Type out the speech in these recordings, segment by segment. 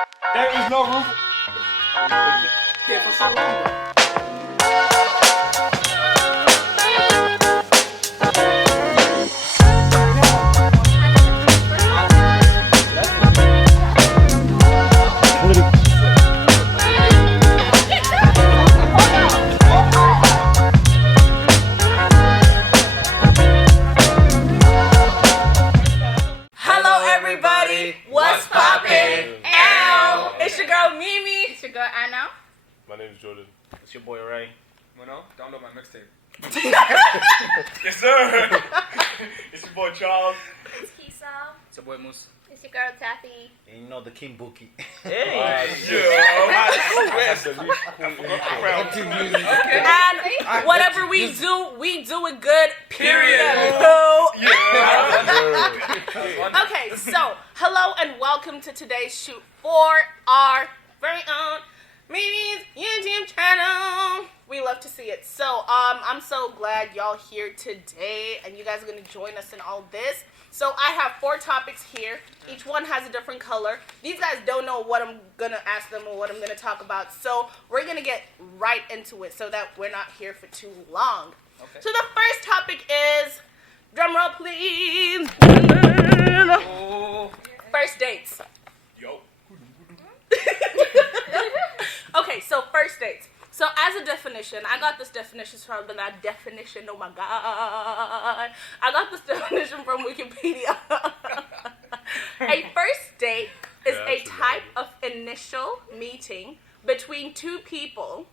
There is no room. Here for so long. Hello everybody, what's poppin'? Ow! It's your girl Mimi. It's your girl Anna. My name is Jordan. It's your boy Ray. Muno, download my mixtape. Yes, sir. It's your boy Charles. It's Kisa. It's your boy Moose. It's your girl Taffy. And you know the King Bookie. Hey! And whatever we do it good. Period. Okay, so hello and welcome to today's shoot for our very own Mimi's YouTube channel. We love to see it. So I'm so glad y'all here today and you guys are gonna join us in all this. So I have 4 topics here. Each one has a different color. These guys don't know what I'm gonna ask them or what I'm gonna talk about. So we're gonna get right into it so that we're not here for too long. Okay. So the first topic is, drum roll please. Oh. First dates. Yo. Okay, so first dates. So as a definition, I got this definition from oh my god. I got this definition from Wikipedia. A first date is a type of initial meeting between 2 people,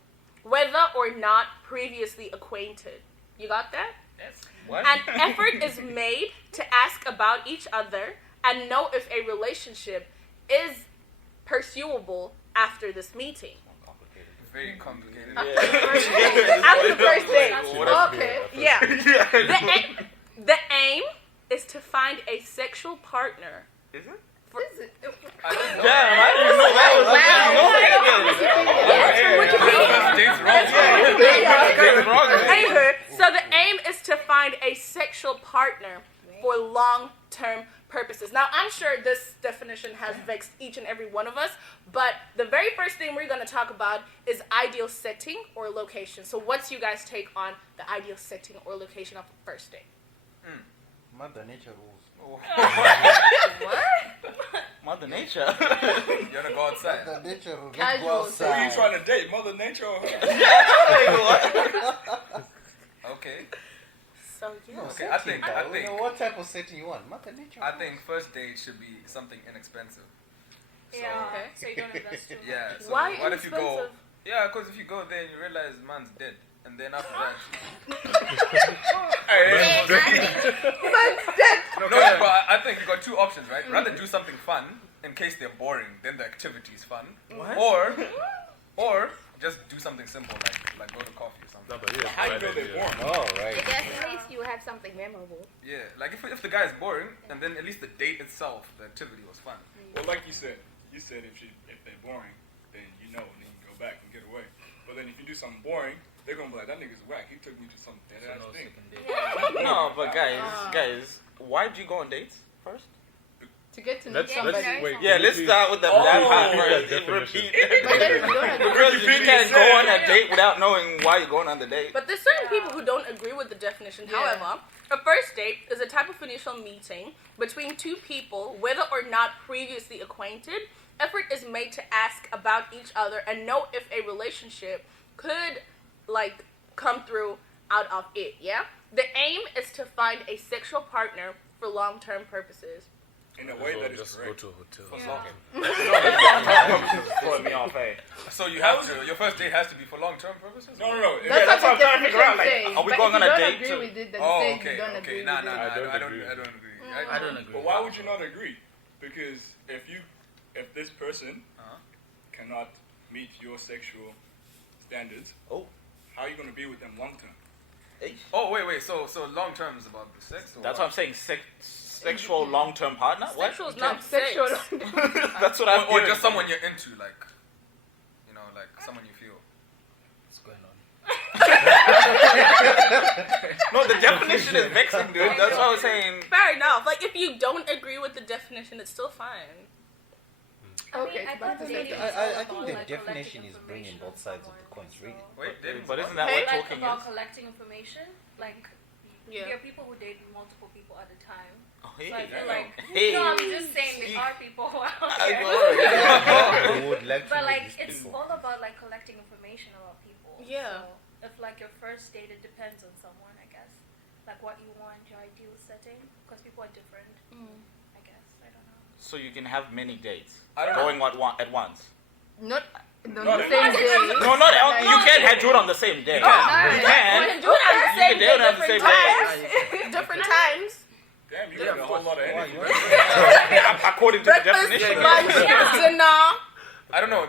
whether or not previously acquainted. You got that? Yes. What? An effort is made to ask about each other and know if a relationship is pursuable after this meeting. Very complicated. After the first date. Okay. Yeah. The aim is to find a sexual partner. Is it? Is it? I don't know. Damn, I didn't know that was Anywho, so the aim is to find a sexual partner for long-term purposes. Now, I'm sure this definition has vexed each and every one of us, but the very first thing we're going to talk about is ideal setting or location. So what's you guys' take on the ideal setting or location of the first date? Mother Nature rules. What? Mother Nature. You gotta go outside. Mother Nature rules. Casual. Let's go Who are you outside. trying to date? Mother Nature or her? Okay. So, yeah. No, Okay, setting, I though. think- You know, what type of setting you want? Mother Nature I rules. think first date should be something inexpensive. Yeah. Okay. So you don't invest too much. Yeah. So Why what if you go? inexpensive? Yeah, because if you go there and you realize man's dead, and then after that. Hey, I think No, but I think you got 2 options, right? Rather do something fun in case they're boring, then the activity is fun, or just do something simple like go to coffee or something. No, but yeah, how you know they're born? Oh, I right. guess at least you have something memorable. Yeah, like if the guy is boring, and then at least the date itself, the activity was fun. Well, like you said if they're boring, then you know, and then you go back and get away. But then if you do something boring, they're gonna be like, that nigga's whack. He took me to some dead ass thing. No, but guys, why do you go on dates first? To get to know Let's somebody. wait. Yeah, let's start with the Oh, that part yeah, first. definition. Repeat. But then you don't agree. Because you can't go on a date without knowing why you're going on the date. But there's certain people who don't agree with the definition. Yeah. However, a first date is a type of initial meeting between 2 people, whether or not previously acquainted. Effort is made to ask about each other and know if a relationship could, come through out of it, yeah? The aim is to find a sexual partner for long-term purposes. In a way that is just correct. go to a hotel. Throwing me off, hey. So you have to. Your first date has to be for long-term purposes. No. That's what I'm trying to figure out, like, definition are we says. going But on a if date you to- don't agree with it, then Oh, say okay, you don't okay. agree Nah, with it. I don't agree. I don't agree. But why would you not agree? Because if this person cannot meet your sexual standards, how are you gonna be with them long term? Oh wait. So long-term is about the sex. Or That's what I'm saying. Sexual long-term partner? What? Sexual is not sex. Sexual. That's what I'm or just someone you're into, like someone you feel. What's going on? No, the definition is vexing, dude. That's what I was saying. Fair enough. Like, if you don't agree with the definition, it's still fine. Okay, I it's thought back to dating dating. was all I think about, the like, definition collecting is bringing information both on sides of someone, the coins, so- really. Wait, dating. But isn't that Hey. what Like talking about is? collecting information, like Yeah. there are people who date multiple people at a time. Oh, So I feel damn. like Hey. no, I'm just saying there are people who are out I there. know. Who would like to But know like these it's people? all about like collecting information about people. Yeah. So if like your first date, it depends on someone, I guess. Like what you want, your ideal setting, because people are different. I guess I don't know. So you can have many dates I don't know. going at once. Not on No, the no, same no. day. No, not you can't do it on the same day. No. You can. You can do it on the same can do day, it on the different same day. times. Different times. Damn, you got a whole lot of Why, energy. you According to the Breakfast, definition. lunch, Yeah. dinner. I don't know.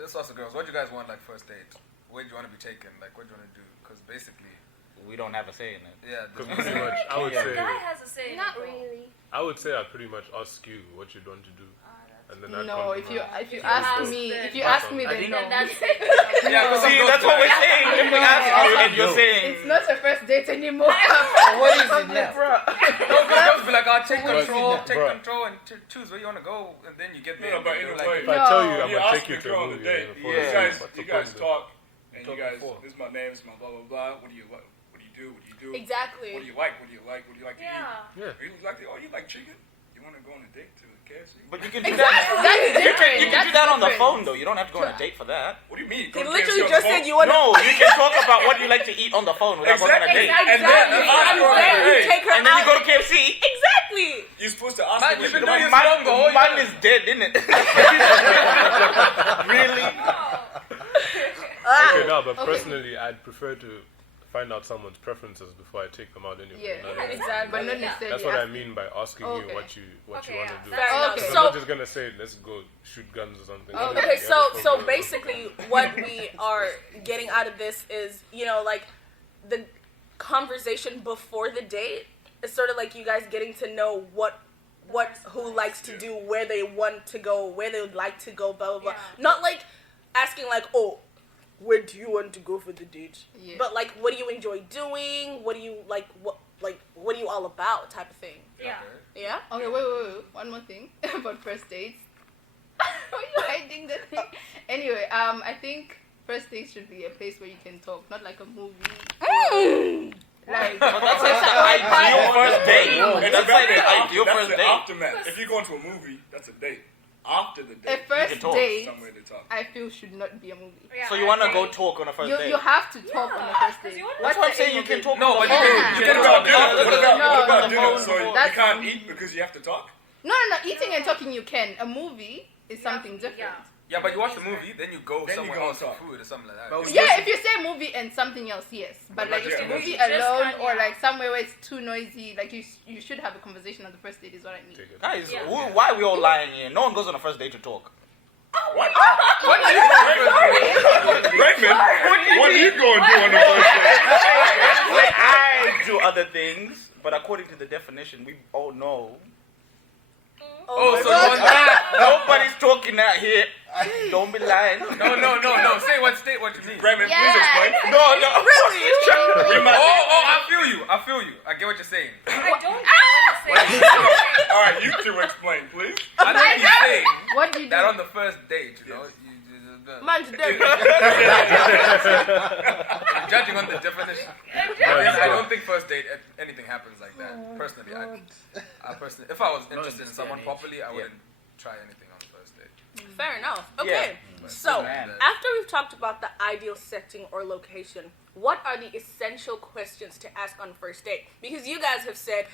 Let's ask the girls. What do you guys want like first date? Where do you want to be taken? Like what do you want to do? Because basically, We don't have a say in it. yeah. Because pretty much, I would The say, guy has a say. in Not it, though. really. I would say I pretty much ask you what you'd want to do, and then I'd No, come if to you mind. if you If you ask ask me, them. if you ask me, I then think- no. Then that's it. Yeah, because See, that's what we're saying. If we ask you and you're saying, It's not a first date anymore. What is it now? Don't be like, I'll take What is control, it, take bro? control, and choose where you want to go, and then you get there. No, but and you're in a like, way, If I tell you, No. I'm you gonna ask take you the to girl a on the movie. date. and Yeah. You guys, what's the you guys point? talk, and Talk you guys, before. this is my name, this is my blah blah blah. What do you like? What do you do? What do you do? Exactly. What do you like? What do you like? What do you like to Yeah. Yeah. eat? You like to, oh, you like chicken? You want to go on a date to KFC? but you can do Exactly. that. That's You different. can do That's that on the different. phone though. You don't have to go on a date for that. What do you mean? He literally just said you want No, you can talk about what you like to eat on the phone without going on a date. Exactly. Exactly. And then you take her And then you out. go to KFC. Exactly. You're supposed to ask Man, her you've what been she doing likes. this wrong the whole Mine year. is dead, isn't it? Really? Okay, no, but Okay. personally, I'd prefer to find out someone's preferences before I take them out anyway. Yeah, You know what I mean? exactly. But not Yeah. necessarily. That's what I asking. mean by asking Okay. you what you Okay, want yeah. to do. Fair enough. Okay. I'm So not just gonna say let's go shoot guns or something. Okay. Okay, Yeah, so that's so okay. basically what we are getting out of this is, you know, like the conversation before the date is sort of like you guys getting to know what who likes to do, where they want to go, where they would like to go, blah blah blah. Yeah. Not like asking like, "Oh, where do you want to go for the date?" Yeah. But like, what do you enjoy doing? What do you like what are you all about type of thing? Yeah. Yeah? Okay, wait. One more thing about first dates. Are you hiding the thing? Anyway, I think first dates should be a place where you can talk, not like a movie. Like, But that's like the ideal first date. It's That's like the after- ideal that's first the date. aftermath. If you go into a movie, that's a date. After the a date, first talk date, somewhere to talk. I feel should not be a movie. Yeah, So you I want to agree. go talk on a first You date? you have to talk on the first 'cause date. you wanna- That's What's what I'm the saying. aim You of can it? talk. No, on but the you phone. can- What you can about talk. dinner? What about No, what about no, dinner? no, So you that's- can't eat because you have to talk. No, eating and talking you can. A movie is something different. Yeah. Yeah, but you watch the movie, then you go Then you somewhere go else for talk. food or something like that. But Yeah, if you say movie and something else, yes. But like if Yeah, the movie you just alone can't, or yeah. like somewhere where it's too noisy, like you should have a conversation on the first date is what I mean. Take it. Guys, Yeah. why are we all lying here? No one goes on a first date to talk. What? What do you Raymond, what are you going to do on the first date? I do other things, but according to the definition, we all know. Oh, so you want that? Nobody's talking out here. Don't be lying. No. Say what you mean. Raymond, Yeah. please explain. No, really. You might- I feel you. I get what you're saying. I don't want to say. All right, you two explain, please. I think he's saying What do you do? that on the first date, you know, Mine's different. judging on the definition. I don't think first date anything happens like that. Personally, I personally, if I was interested in someone properly, I wouldn't try anything on the first date. Fair enough. Okay. Yeah. So, Man. after we've talked about the ideal setting or location, what are the essential questions to ask on first date? Because you guys have said,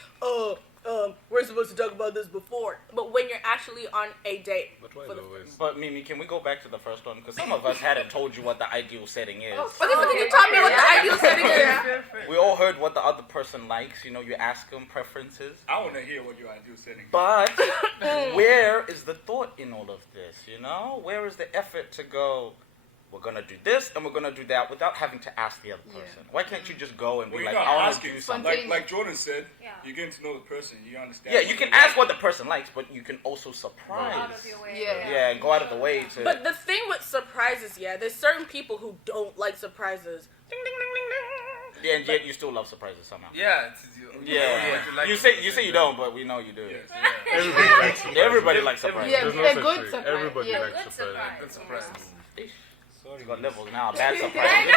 we're supposed to talk about this before. But when you're actually on a date, But why for the always? But Mimi, can we go back to the first one? Because some of us hadn't told you what the ideal setting is. okay, so can you tell me what the ideal setting is? We all heard what the other person likes. You know, you ask them preferences. I want to hear what your ideal setting is. But where is the thought in all of this? You know, where is the effort to go? We're gonna do this and we're gonna do that without having to ask the other person. Why can't you just go and be Well, like, you're I not want to asking. do something? Like Jordan said, Yeah. you're getting to know the person. You understand. Yeah, what you can they like. ask what the person likes, but you can also Go surprise. out of your way. Yeah. Yeah, and go out of the way to. But the thing with surprises, there's certain people who don't like surprises. Ding, ding, ding, ding, ding. Yeah, and yet you still love surprises somehow. Yeah. You say you don't, but we know you do. Yes. Everybody likes surprises. Yeah, There's no they're such good thing. surprise. Everybody Yeah. likes Good surprises. Good surprises. You got levels now. Bad surprises.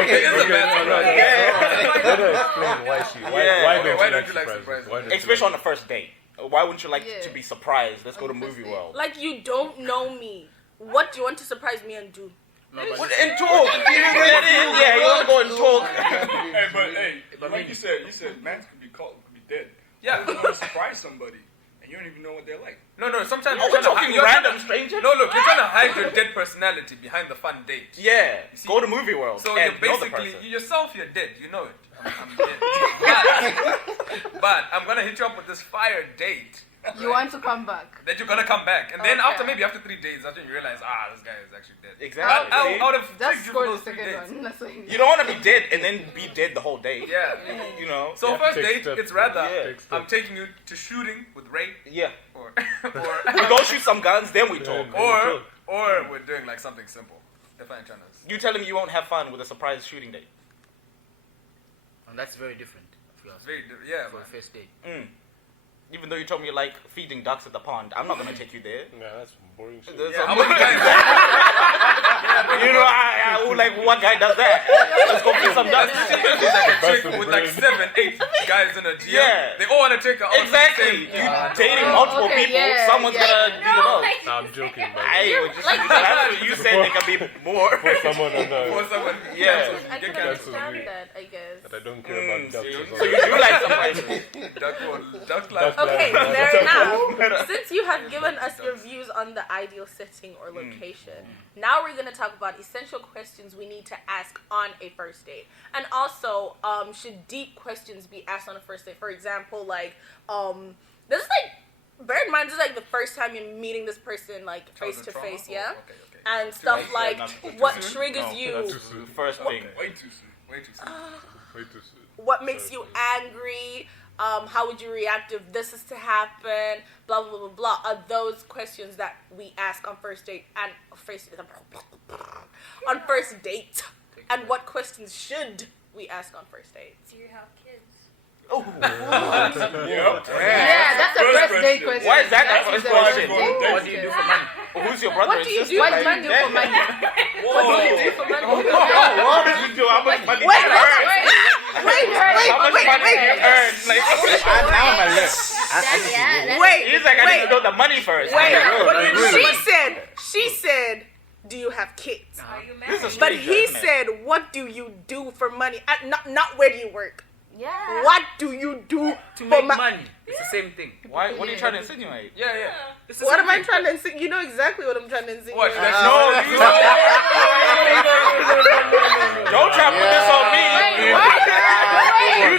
Okay, It is a bad surprise. Let her explain why don't you like surprises? Why don't you Especially on like the first date. Why wouldn't you like Yeah. to be surprised? Let's go to On the movie first world. Like you don't know me. What do you want to surprise me and do? And talk. Yeah, you want to go and talk. But like you said, man could be dead. Yeah. You want to surprise somebody, and you don't even know what they're like. No, sometimes Oh, we're talking random stranger? No, look, you're trying to hide your dead personality behind the fun date. Yeah. see- Go to movie world. So and you're know the basically, person. yourself, you're dead. You know it. I'm dead. But I'm going to hit you up with this fire date. You want to come back. That you're going to come back. And then Okay. after 3 days, after you realize, this guy is actually dead. Exactly. But I would have Just tricked you score for the those 3 second days. one. That's what you You don't want to be dead and then be dead the whole day. Yeah. You know. So Yeah, first take date, steps, it's rather, yeah. I'm taking you to shooting with Ray. Yeah. Or We go shoot some guns, then we talk. or we're doing like something simple. If I'm trying to. You tell him you won't have fun with a surprise shooting date. And that's very different. If you ask Very, me, yeah, for man. a first date. Even though you told me you like feeding ducks at the pond, I'm not gonna take you there. Yeah, that's boring shit. There's Yeah, some- how many guys? you know, I like what guy does that? Let's go feed some ducks. It's like a chick with like 7, 8 guys in a GM. Yeah. They all want to take her out. Exactly. You dating multiple okay, people, yeah, someone's yeah. gonna do the most. Nah, I'm joking, man. That's what you said. They can be more. For someone I know For someone. Yeah. I can That's understand weird. that, I guess. that I don't care about ducks or So you something. do like surprises. Duck life. Okay, Life. fair enough. Since you have given us your views on the ideal setting or location, now we're going to talk about essential questions we need to ask on a first date. And also, should deep questions be asked on a first date? For example, like, this is like, bear in mind, this is like the first time you're meeting this person, like, face to face, yeah? Okay. And stuff Too like soon? what soon? triggers No, you, Not too soon. First thing. Way too soon. Way too soon. Way too soon. what makes you angry, how would you react if this is to happen, blah, blah, blah, blah, are those questions that we ask on first date and on first date. And what questions should we ask on first date? Do you have kids? Oh. Yep. Yeah, that's a Good first date question. question. Why is that the That first is a question? first date What do you do for money? Who's your brother What and do you sister? do? What do Like, you do for money? What do you do for money? What do you do? How much money do you earn? How much money do you earn? Like, Now I'm alert. Wait, he's like, I need to know the money first. wait. She said, do you have kids? Are you This is married? a But street he judgment. said, what do you do for money? Not where do you work? Yeah. What do you do To for make money? money. It's the same thing. Why? What are you trying to insinuate? Yeah. It's the What same am I thing. trying to insinuate? You know exactly what I'm trying to insinuate. What? Like, No, you don't try to put this on me. You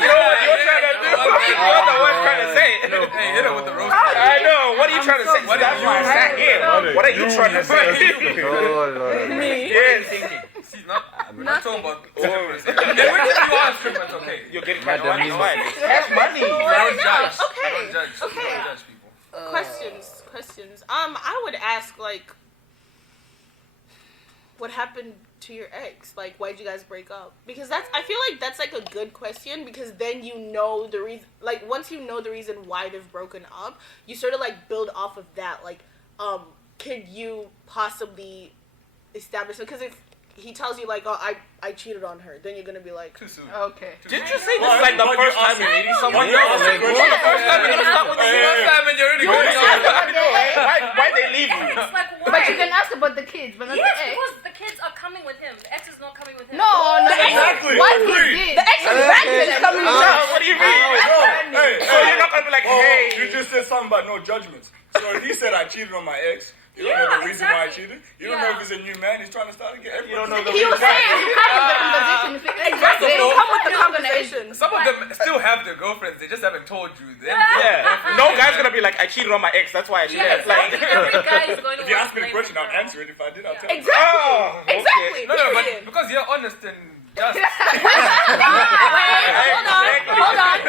know what you're trying to do. You're the one trying to say it. Hey, hit her with the roast. I know. What are you trying to say? What That's are why I you sat here. What are you trying to say? Oh, Lord. Me. Yes. She's not. We're not talking about strippers. They were just you are strippers, okay? You're getting cash Madam, money. you- Fine. Cash money. We don't judge. Okay. We don't judge. We Okay. don't judge people. Questions. I would ask, like, what happened to your ex? Like, why'd you guys break up? Because I feel like that's like a good question, because then you know the reason. Like, once you know the reason why they've broken up, you sort of like build off of that. Like, could you possibly establish it? Because if he tells you like, oh, I cheated on her, then you're gonna be like, Too soon. Okay. Did you say this is like the first time you're meeting someone? Yeah. This is the first time you're gonna start with Hey, this? first time and you're already You going asked on. about it. Why they leave you? It's like, why? But you can ask about the kids, but not Yes, the ex. because the kids are coming with him. The ex is not coming with him. No. Exactly. What he Agreed. did. the ex is back is coming No, out. what do you mean? Hey, So you're not gonna be like, hey. You just said something about no judgments. So if he said I cheated on my ex, you don't Yeah, know the reason why I exactly. cheated. You don't know if he's a new man. He's trying to start again. You don't know the He was reason. saying you come with the conversation. If it ends Exactly. that way, Come with the it's not gonna end. conversation. Some of them still have their girlfriends. They just haven't told you. Yeah. No guy's gonna be like, I cheated on my ex. That's why I cheated. Yeah, Like, exactly. Every guy is going to If you want ask to me the blame question, the I'll girl. answer it. If I did, I'll tell you. Exactly. oh, okay. Exactly. No, but Period. because you're honest and just. Hold on.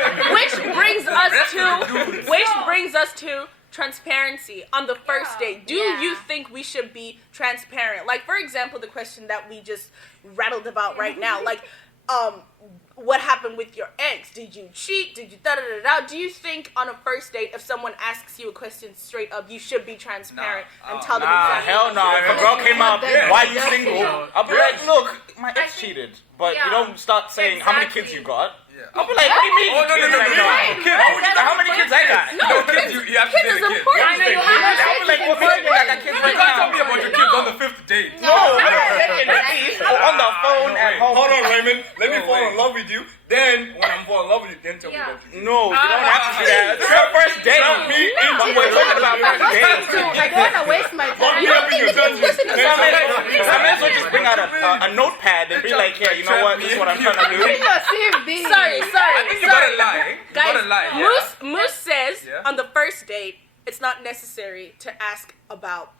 Which brings us to transparency on the first date. Do you think we should be transparent? Like, for example, the question that we just rattled about right now. Like, what happened with your ex? Did you cheat? Did you da-da-da-da? Do you think on a first date, if someone asks you a question straight up, you should be transparent and tell them exactly? Hell no. If a girl came up, why are you single? I'll be like, look, my ex cheated. But you don't start saying how many kids you got. I'll be like, what do you mean? Oh, no. How many kids I got? No, kids, you have to say the kids. I'll be like, what do you mean I got kids right You can't tell now? me about your kids on the 5th date. No, on the phone at home. Hold on, Raymond. Let me fall in love with you. Then, when I'm falling in love with you, then tell me about you. No, you don't have to do that. It's your first date. But we're talking about first dates. I don't want to waste my time. You don't think you're done with I might as well just bring out a notepad and be like, here, you know what? This is what I'm trying to do. Sorry. I think you gotta lie. Guys, Moose says on the first date, it's not necessary to ask about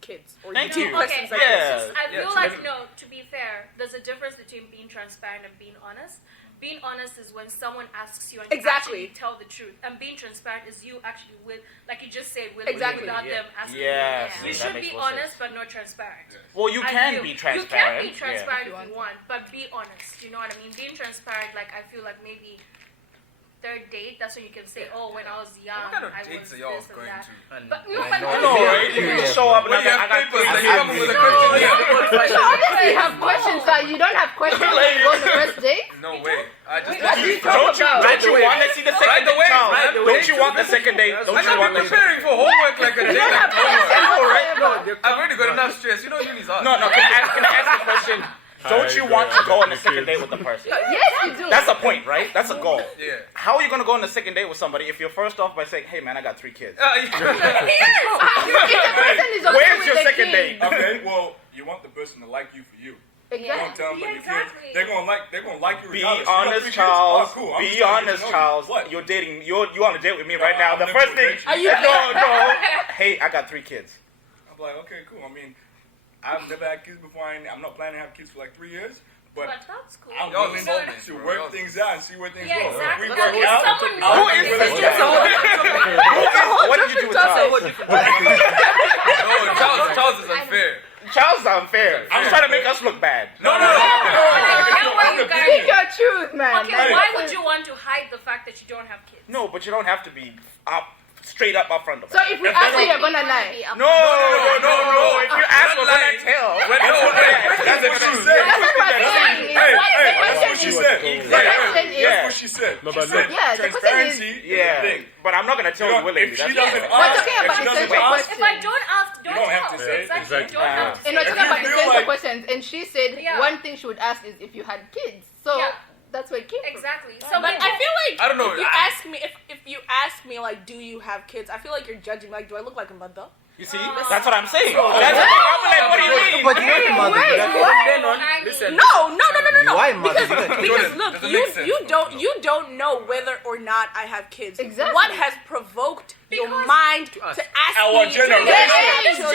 kids or Thank do you. questions like Yeah. this. I feel like, no, to be fair, there's a difference between being transparent and being honest. Being honest is when someone asks you and you actually tell the truth. And being transparent is you actually like you just said, willingly without them asking you. You should be honest but not transparent. Well, you can be transparent. You can be transparent if you want, but be honest. You know what I mean? Being transparent, like I feel like maybe third date, that's when you can say, oh, when I was young, What kind of I dates was are y'all this and going that. to? But No, right? You can just show up and When you I have got papers, kids. then you come up with a questionnaire. Honestly, you have questions, but you don't have questions when you go on the first date? No way. I just What do you talk about? Don't you want to see the second date? Right away. Don't you want the second date? Don't I've you want been the preparing for homework like a day like homework. No, I've already got enough stress. You know uni's hard. No, can I ask the question? Don't you want to go on the second date with the person? Yes, you do. That's a point, right? That's a goal. Yeah. How are you going to go on the second date with somebody if you're first off by saying, hey man, I got 3 kids? If the person is okay Where's with your the second kid. date? Okay, well, you want the person to like you for you. You don't tell them about your kids. They're gonna like you Be regardless. honest, Charles. Cool. I'm Be just telling you honest, to know. Charles. What? You're dating. You're on a date with me right now. The I'm first thing. never No. Hey, I got 3 kids. I'm like, okay, cool. I mean, I've never had kids before. I'm not planning to have kids for like 3 years. But that's cool. I'm Y'all willing soulmates, to bro. work Y'all- things out and see where things go. exactly. We Because work if out. someone I'll knows- be willing to What did you do with Charles? No, Charles is unfair. Charles is unfair. I'm trying to make us look bad. No. Speak your truth, man. Okay, why would you want to hide the fact that you don't have kids? No, but you don't have to be straight up front of So if we ask you, you're gonna lie. No. If you ask, we're gonna tell. That's what she said. That's what I'm saying. Hey, The that's what question she is- said. The question is, Yeah. That's what she said. No, She but said look. Yeah, the question is- transparency is the Yeah, thing. but I'm not gonna tell you willingly. If she That's doesn't it. We're ask, talking if about she the doesn't central ask, question. If I don't ask, don't don't have tell. to say it. Exactly. Exactly. You don't have to And we're say talking it. about the feel central like- questions, and she said Yeah. one thing she would ask is if you had kids. So Yeah. that's where it came from. Exactly. So But I feel like I don't know. if you ask me like, do you have kids? I feel like you're judging me. Like, do I look like a mother? You see, that's what I'm saying. That's the thing. I'm like, what do you mean? But you're not a mother. Wait, That's- what? Then on, I mean- listen. No. You are a mother. Because Jordan, look, doesn't make sense. you don't know whether or not I have kids. Exactly. What has provoked your Because- mind to us. ask Our me? generation. The age Our were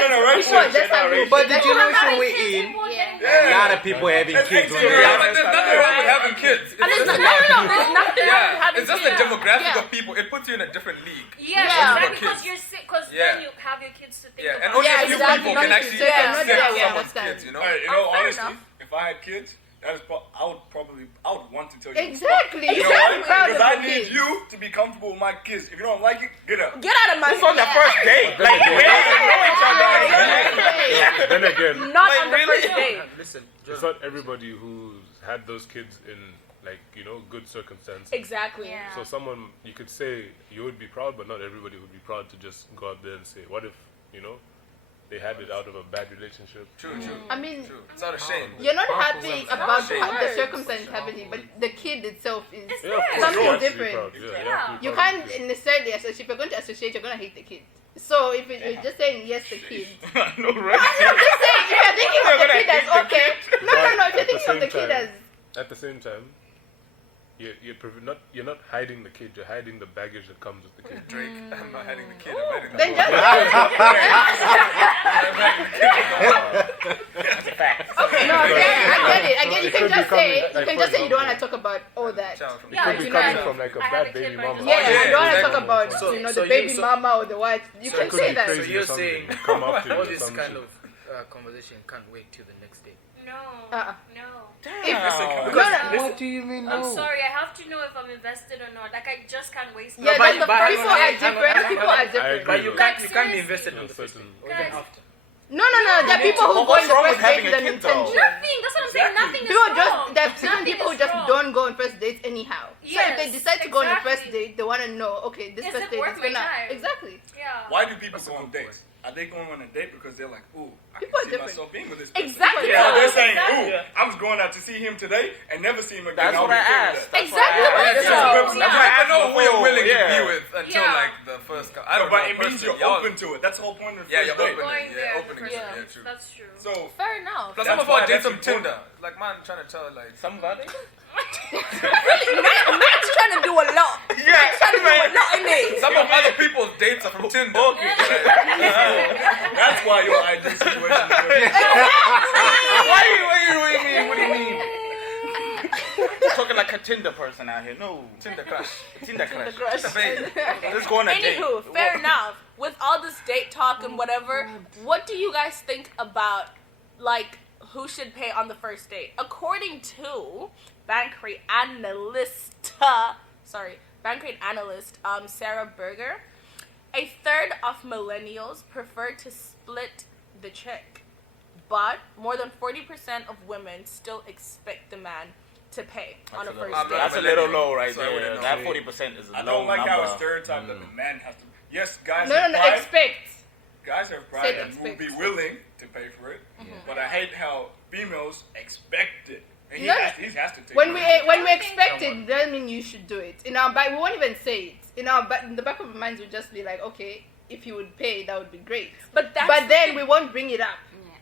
generation. asked, just like But the generation we're in, a lot of people having kids. When Yeah, they're but there's nothing wrong with having kids. And there's no, there's nothing wrong with Yeah, having it's just kids. the demographic Yeah. of people. It puts you in a different league. Yeah, Yeah. exactly. Kids. Because you're sick. Because Yeah. then you have your kids to think Yeah, about. and only Yeah, a few exactly. people Not can to actually say they're not accept there, we someone's understand. kids, you know? Hey, Oh, fair honestly, enough. if I had kids, I would want to tell you. Exactly. You You know should why? be proud of Because I your need kids. you to be comfortable with my kids. If you don't like it, get up. Get out of my It's on the first date. Like, we don't even know each other. Then again, Not Like, on the really? first date. Listen, it's not everybody who's had those kids in, like, good circumstances. Exactly. Yeah. So someone, you could say you would be proud, but not everybody would be proud to just go out there and say, what if, they had it out of a bad relationship? True. I mean, True. It's not a shame. you're not happy about Shame. the circumstance happening, but the kid itself is Yeah, of course, something you have to be different. proud. Yeah, Yeah. you have to be You proud of can't the kid. necessarily associate. If you're going to associate, you're going to hate the kid. So if you're just saying yes, the kid. No, right? I'm just saying, if you're thinking of the kid as You're gonna okay. No. If you're At the thinking of the same kid time- as At the same time, you're not hiding the kid. You're hiding the baggage that comes with the kid. Drake, I'm not hiding the kid. I'm hiding the then kid. Facts. okay. No, I get it. You It can could just be say coming, like, you for don't want to example, talk about all that. Child from the Yeah, Could kid. be you coming know, from like a I have bad a kid baby right mama. now. Yeah, yeah, you don't want to exactly. talk about So- the so baby you- mama or the wife. You so can it Could say be that. crazy So you're or something. saying Come after you all or this some kind shit. of conversation can't wait till the next day. No. Uh-uh. No. Damn. What do you mean? I'm No. sorry, I have to know if I'm invested or not. Like, I just can't waste Yeah, my then the but people hang on, are hang on, different. hang on, People hang on. are different. agree. But you can't be seriously. invested on the first Certain- date. Or even Guys. after. No. There are people who But go what's on the wrong first with having date a with an kid, though? intention. Nothing. That's what I'm saying. Nothing is People wrong. just there are certain Nothing people who is just wrong. don't go on first dates anyhow. So if they Yes, decide to go on a first exactly. date, they want to know, okay, this Is first it date worth is my gonna time? exactly. Yeah. Why do people That's a go on good dates? Are they going on a date because they're like, ooh, I People are can see different. myself being with this person? Exactly. So they're saying, Exactly. ooh, I'm just going out to see him today and never see him again. That's I'll what be I okay with asked. that. Exactly. That's what I what asked. I Yeah. said. That's like I know who you're willing to be Yeah. with until Yeah. like the first. I No, don't but know. it means you're personally, open to it. That's the whole point of the Yeah, first you're date. open. Going Yeah, there. opening the is- first- yeah, true. That's true. So Fair enough. Plus, That's some of why our dates that's on Tinder. important. Like, man, trying to tell like Somebody? Really, Matt's trying to do a lot. Yeah, Trying to do a lot in there. some of other people's dates are from Tinder. Okay. that's why your ideal situation is good. What do you mean? Talking like a Tinder person out here. No. Tinder crush. Tinder crush. Crush. Babe. Let's go on a date. Anywho, fair enough. With all this date talk and whatever, what do you guys think about, like, who should pay on the first date? According to bank rate analyst, Sarah Berger, a third of millennials prefer to split the check, but more than 40% of women still expect the man to pay on a first date. That's a little low right So I wouldn't there. know. That 40% is a I low don't like number. how it's stereotyped that the man has to. Yes, guys No, have pride. expect. Guys have Say pride and will expect. be willing to pay for it. But I hate how females expect it. And he No, has to take When it. we expect it, doesn't mean you should do it. In our back, we won't even say it. In the back of our minds, we'll just be like, okay, if you would pay, that would be great. But that's But the then thing. we won't bring it up.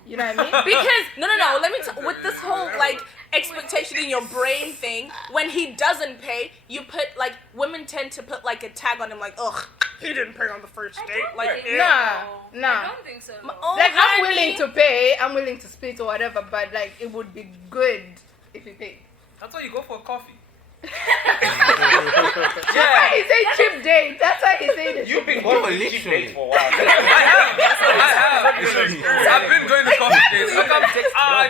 You know what I mean? Because no, let me with this whole like expectation in your brain thing. When he doesn't pay, you put like women tend to put like a tag on him, like, ugh, he didn't pay on the first date. Like, ew. Nah. I don't think so. no. Oh, Like, I'm honey. willing to pay, I'm willing to split or whatever, but like it would be good if you paid. That's why you go for a coffee. Yeah. He said cheap date. That's why he said it. You've been going on cheap dates for a while. I have. I've been going to coffee dates. Look, I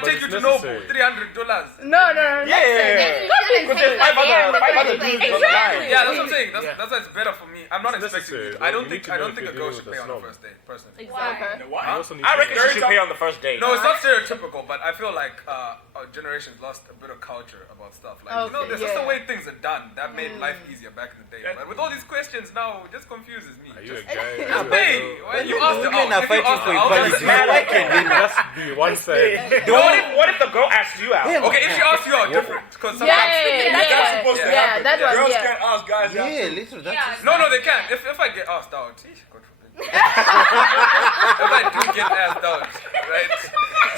but take you it's to Nobu. necessary. $300. No. Yeah. Because there's 500 dudes Exactly. online. Yeah, that's what I'm saying. Yeah. That's why it's better for me. I'm not It's expecting necessary. it. I don't You think need to know a if you're girl dealing should with pay a on a snob. first date, personally. Okay. And why? You also need I to reckon you should pay on the first date. No, it's not stereotypical, but I feel like our generation's lost a bit of culture about stuff. Like, there's just the way things are done. That made life easier back in the day. But with all these questions now, it just confuses me. Are you a Just, guy? hey, when you ask the women out, are if you fighting ask for the out, equality. Man, I can That's the one side. What if the girl asks you out? okay, if she asks you out, different. Because Yeah, sometimes That's supposed to yeah, happen. that was- Girls yeah. can't ask guys out. Yeah, literally. That's Yeah. just no, they can't. If I get asked out, God forbid. If I do get asked out, right?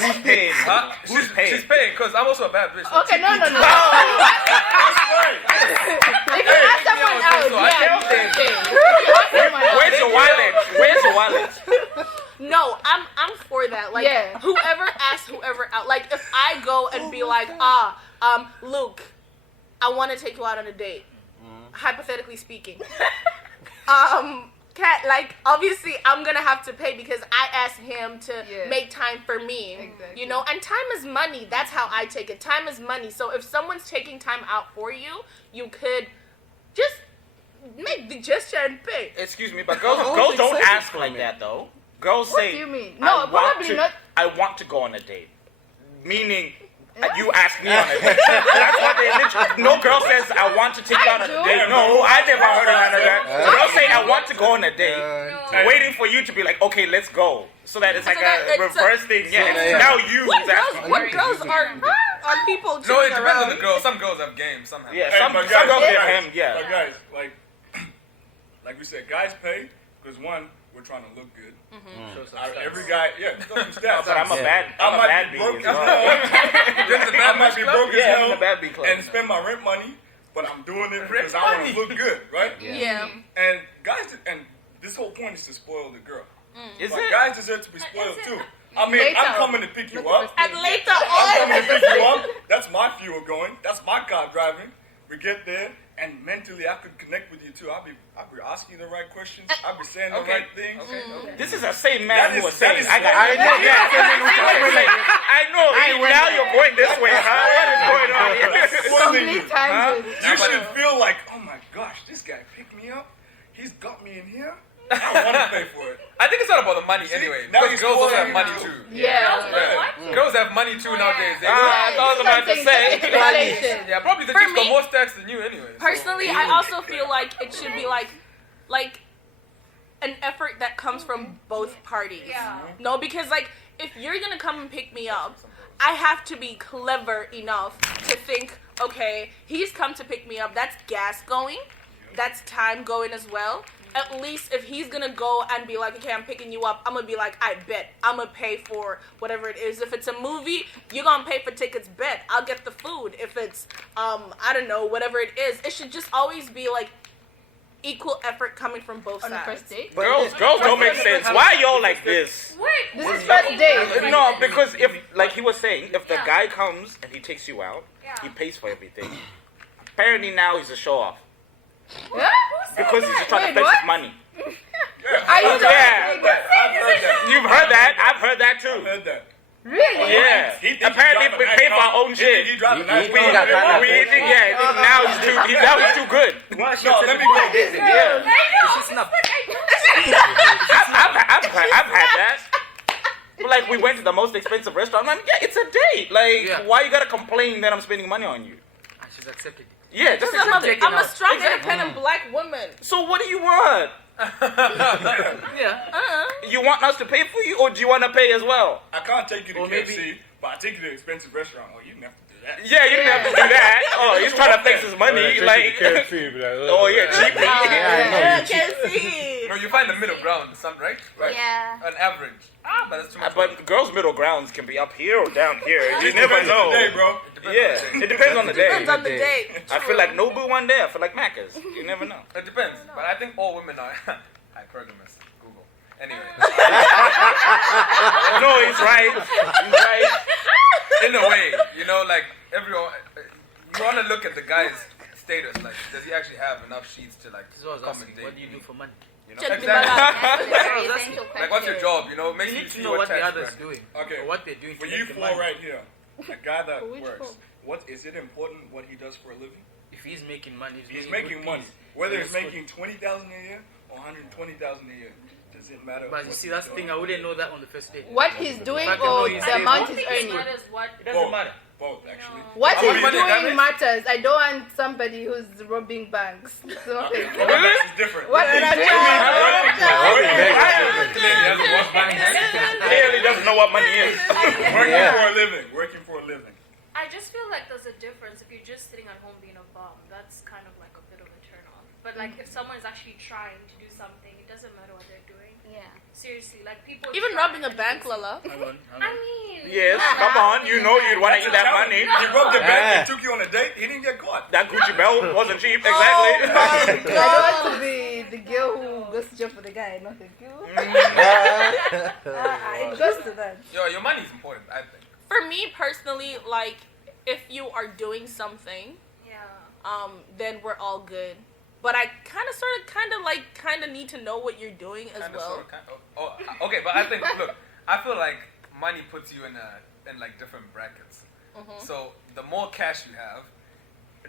Who's paying? Huh? Who's paying? She's paying because I'm also a bad bitch. Okay, no. That's right. If you ask someone out, so I yeah, can't you say- should pay. If you ask someone out, Where's your wallet? Where's your wallet? No, I'm for that. Like, Yeah. whoever asks whoever out. Like, if I go and be like, Luke, I want to take you out on a date. Hypothetically speaking. Cat, like, obviously, I'm gonna have to pay because I asked him to Yeah. make time for me. Exactly. You know, and time is money. That's how I take it. Time is money. So if someone's taking time out for you, you could just make the gesture and pay. Excuse me, but girls Oh, don't excited ask for like me. that though. Girls What say, do you mean? I No, want probably to- not. I want to go on a date. Meaning, you ask me on a date. That's what they literally. No girl says, I want to take you on a I do. date. No, I never heard of none of that. Girls say, I want to go on a date. No. Waiting for you to be like, okay, let's go. So that it's like that a it's a- reverse thing. Yeah. yeah. Now you What asking. girls? What girls are people? No, it chilling depends on around? the girl. Some girls have game. Some have. Yeah, Hey, some but girls guys, get guys, him. Yeah. But guys, like we said, guys pay because one, we're trying to look good. Every guy, stats. But I'm a bad I bee might be as broke well. I might be broke as Yeah, hell I'm the bad bee club. and spend my rent money, but I'm doing it because I want to look good, right? Yeah. And guys, and this whole point is to spoil the girl. Is But it? guys deserve to be spoiled too. I mean, Later. I'm coming to pick you up. And later I'm on, coming to pick you up. That's my fuel going. That's my car driving. We get there, and mentally I could connect with you too. I'll be asking you the right questions. I'll be saying the right things. This is the same man who was saying. is I know. Now you're going this way, huh? What is going on here? You should feel like, oh my gosh, this guy picked me up. He's got me in here. I want to pay for it. I think it's not about the money anyway. Because girls also have money too. Girls have money too nowadays. I was about to say. Yeah, probably the chicks got more stacks than you anyway. Personally, I also feel like it should be like an effort that comes from both parties. Yeah. No, because like if you're gonna come and pick me up, I have to be clever enough to think, okay, he's come to pick me up. That's gas going. That's time going as well. At least if he's gonna go and be like, okay, I'm picking you up, I'm gonna be like, I bet I'm gonna pay for whatever it is. If it's a movie, you're gonna pay for tickets, bet I'll get the food. If it's I don't know, whatever it is, it should just always be like equal effort coming from both sides. On the first date? Girls don't make sense. Why y'all like this? Wait. This is first date. No, because if, like he was saying, if the guy comes and he takes you out, he pays for everything. Apparently now he's a show off. Huh? Because he's just trying to fetch his money. Are you I've heard that. You've heard that? I've heard that too. I've heard that. Really? Yeah. Apparently we pay for our own shit. Now he's too good. No, let me go. Yeah. I've had that. But like we went to the most expensive restaurant. I'm like, yeah, it's a date. Like, why you gotta complain that I'm spending money on you? I should accept it. Yeah, just I'm a strong, independent black woman. So what do you want? You want us to pay for you, or do you want to pay as well? I can't take you to KFC, but I take you to an expensive restaurant. Oh, you didn't have to do that. Yeah, you didn't have to do that. Oh, he's trying to flex his money. Like, oh yeah, cheap. KFC. No, you find the middle ground, right? Yeah. An average. But that's too much. But girls' middle grounds can be up here or down here. You never know. Hey, bro. Yeah, it depends on the day. Depends on the day. I feel like Nobu one day. I feel like Macca's. You never know. It depends. But I think all women are hypergamous. Google. Anyway. No, he's right. He's right. In a way, you know, like everyone, you want to look at the guy's status. Like, does he actually have enough sheets to like This was come asking, and date what do you me? do for money? You know? Check the Exactly. bag. Like, what's your job? You know, makes You you need to see know what what the tax other's bracket. doing. Okay. Or what they're doing For to you make the four money. right here, a guy that For which works, four? what is it important what he does for a living? If he's making money, He's good making money. piece. Whether That's he's good. making 20,000 a year or 120,000 a year, does it matter? But you see, that's the thing, I wouldn't know that on the first date. What he's doing If I can or know he's the saving. amount I he's think it earning? matters what. It doesn't matter. Both, actually. What How he's much money that doing is? matters. I don't want somebody who's robbing banks. So, Okay, that's different. what He did I Clearly doesn't know what money is. Working for a living. Working for a living. I just feel like there's a difference if you're just sitting at home being a bum. That's kind of like a bit of a turn off. But like if someone's actually trying to do something, it doesn't matter what they're doing. Yeah. Seriously, like people. Even try robbing a and bank, it's- Lala. I mean. Yes, come on. You know you'd want to eat that money. He robbed the bank. He took you on a date. He didn't get caught. That Gucci belt wasn't cheap. Oh Exactly. I don't want to be the girl who goes to jail for the guy, not the girl. It goes to that. Yo, your money's important, I think. For me personally, like if you are doing something, Yeah. then we're all good. But I kind of need to know what you're doing as Kinda, well. sorta, okay, but I think, look, I feel like money puts you in like different brackets. So the more cash you have,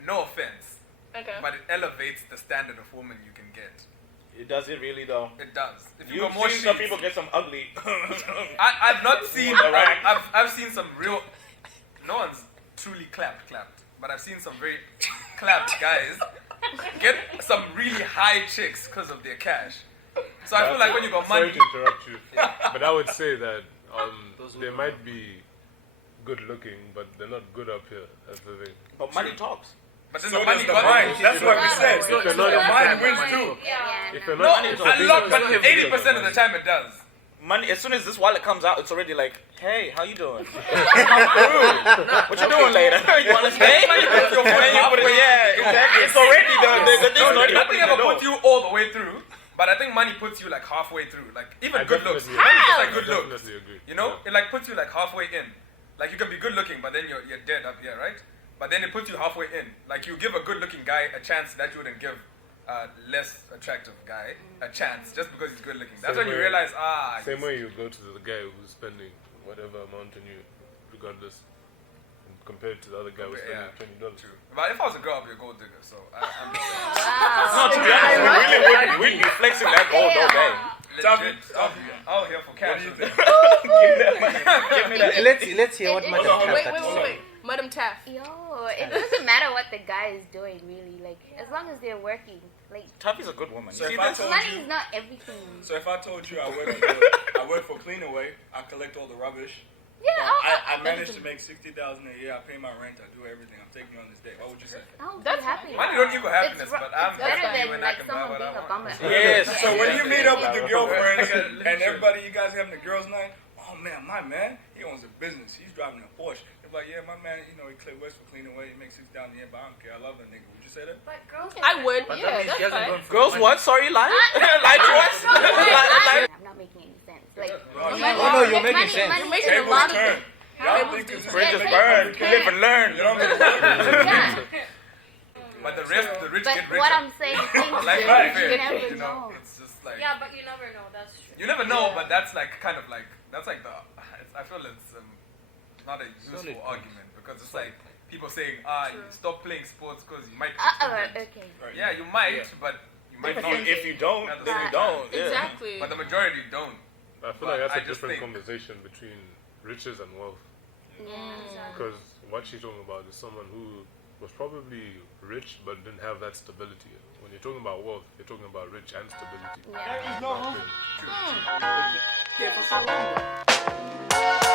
no offense, Okay. but it elevates the standard of woman you can get. It does it really though. It does. If you You've got more seen some sheets, people get some ugly. I've not seen. Right. I've seen some real. No one's truly clapped, but I've seen some very clapped guys get some really high chicks because of their cash. So I feel like when you got money, Sorry to interrupt you, but I would say that they might be good looking, but they're not good up here. That's the thing. But money talks. but then So the money does the got mind. That's what we said. If you're not The mind wins Money. too. Yeah. if you're No, not a lot, but 80% of the time it does. Money. As soon as this wallet comes out, it's already like, hey, how you doing? What you doing later? You want to stay? Yeah, exactly. It's already the thing's already Nothing opening the ever door. puts you all the way through, but I think money puts you like halfway through. Like even I good looks, definitely money is agree. like good I looks. definitely agree. You know, Yeah. it like puts you like halfway in. Like you can be good looking, but then you're dead up here, right? but then it puts you halfway in. Like you give a good-looking guy a chance that you wouldn't give a less attractive guy a chance just because he's good-looking. That's when you realize, Same way you go to the guy who's spending whatever amount on you, regardless, compared to the other guy who's spending $20. True. But if I was a girl, I'd be a gold digger. So I'm just saying. No, to be honest, we'd be flexing that gold all day. Legit. I'm here for cash. Give me that. Let's hear what Madam Taff had to say. Wait. Madam Taff. Yo, it doesn't matter what the guy is doing, really. Like, as long as they're working. Like, Taffy's a good woman. So You see if I this? told money you, is not everything. so if I told you I work for Cleanaway, I collect all the rubbish. Yeah, I managed to make $60,000 a year. I pay my rent. I do everything. I'm taking you on this date. What would you say? That's happy. Money don't equal happiness, but I'm better happy than when I like can buy someone what I being a want. bummer. Yes. So when you meet up with your girlfriends Yeah. and everybody, you guys having the girls' night. Oh man, my man, he owns a business. He's driving a Porsche. They're like, yeah, my man, he works for Cleanaway. He makes $6,000 a year, but I don't care. I love that nigga. Would you say that? But girls. I would. But Yeah, that means that's he hasn't fine. gone for Girls, money. what? Sorry, lie? Lie to us? I'm not making any sense. Like, No, you're making sense. Money Making is a Tables lot of turn. Y'all Tables think do this is Bridges Yeah, burn. yeah. Live and learn. You don't make it yeah. But the rich But get richer. what I'm saying is things Like, you right, never you know, know. it's just like Yeah, but you never know. That's true. you never know. But that's like kind of like that's like I feel it's not a useful Solid point. argument because it's like people saying you stop playing sports because you might. Okay. Right. Yeah, you might, but you might not. If you don't, then you don't. Yeah. Exactly. But the majority don't. I feel But like that's I a just different think- conversation between riches and wealth. Exactly. Because what she's talking about is someone who was probably rich but didn't have that stability. When you're talking about wealth, you're talking about rich and stability. Yeah. In my opinion. True.